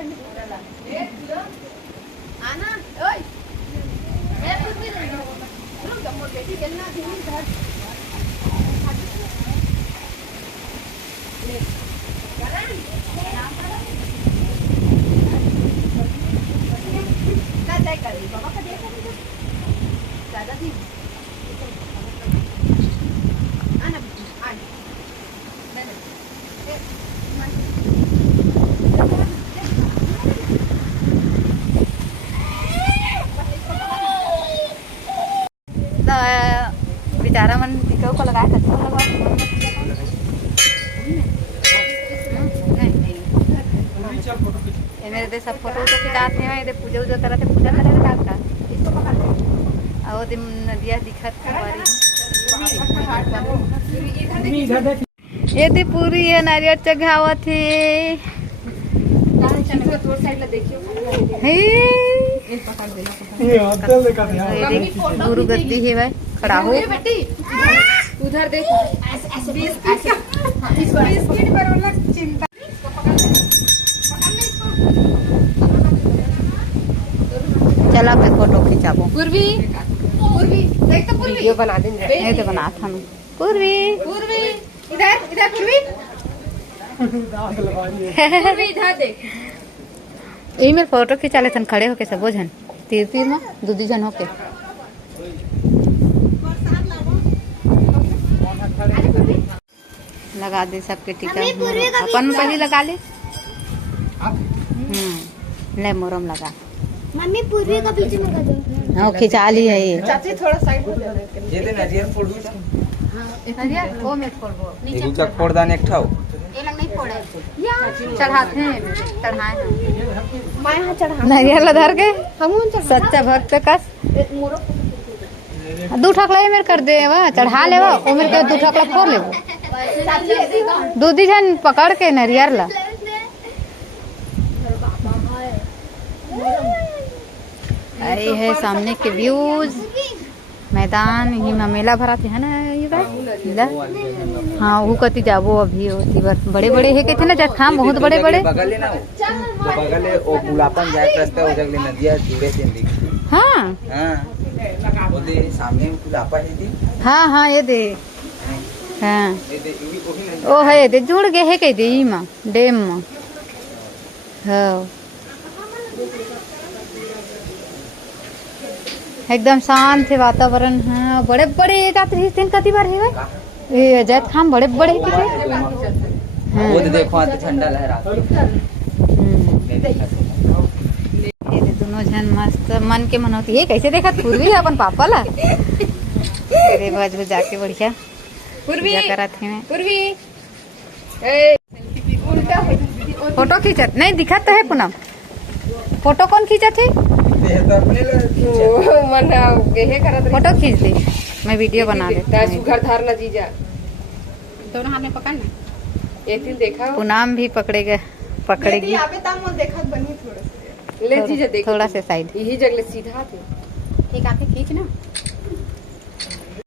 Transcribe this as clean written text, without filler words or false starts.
आना ओए मैं कुछ भी नहीं रुक जा मोर बेटी गेलना दिन घर ले करण का तय कर दी बाबा का देखो दादा जी आना आना बेचारा मन टिकाऊ को लगाया था मेरे दे सब फोटो तो खिंचाते हैं इधर पूजा उजा करा थे पूजा करे डालता इसको पकड़ और दिन नदिया दिखत ये दी पूरी है नारियल चढ़ावा थे गुरु गद्दी है भाई खड़ा हो उधर देखो चिंता चला पे फोटो खिंचाबो पूर्वी पूर्वी देख तो पूर्वी वीडियो बना देंगे नहीं तो बना था मैं पूर्वी पूर्वी इधर इधर पूर्वी पूर्वी इधर देख यही में फोटो खिंचा लेथन खड़े होके सब जन तीर तीर में दूधी जन होके लगा दे सबके टीका अपन पहले लगा ले ले मोरम लगा मम्मी पूर्वी का पीछे में कर दो। हाँ खिंचा ली है ये चाची थोड़ा साइड हो जाए ये दे नजर फोड़ दो नरियल वो में फोड़बो नीचे तक फोड़ दान एक ठाव ये लग नहीं फोड़े चढ़ाते हैं चढ़ाए हैं मैं यहाँ चढ़ा नरियल धर के हम सच्चा भक्त कस दू ठकला मेरे कर दे वा चढ़ा ले वो मेरे के दू ठकला फोड़ ले दूधी जन पकड़ के नरियल ला अरे है सामने के व्यूज मैदान ही में मेला भरा थे है ना ये बात हाँ वो कति जाबो अभी होती बड़े बड़े है कहते ना जब खाम बहुत बड़े बड़े बगल है ना जो बगल है वो पुलापन जाए रास्ता हो जगले नदिया जुड़े थे हाँ हां वो दे सामने पुलापा है थी हाँ हाँ ये दे हाँ ये दे ये कोही नहीं ओ है दे जुड़ गए है कह दे ई में डैम में हाँ एकदम शांत है वातावरण हाँ बड़े बड़े जाते दिन कति बार है ये जैत खाम बड़े बड़े किसे वो दे देखो आते ठंडा लहरा ये दोनों जन मस्त मन के मनोती है कैसे देखा पूर्वी अपन पापा ला तेरे बज बज जाके बढ़िया पूर्वी करत है पूर्वी फोटो खींचत नहीं दिखत तो है पूनम फोटो कौन खींचत है फोटो खींच दे मैं वीडियो बना ले सुगर धार ना जीजा दोनों हाथ में पकड़ना एक दिन देखा पूनम भी पकड़ेगी देखा बनी थोड़ा से ले जीजा देख थोड़ा से साइड यही जगह सीधा थे एक आके खींच ना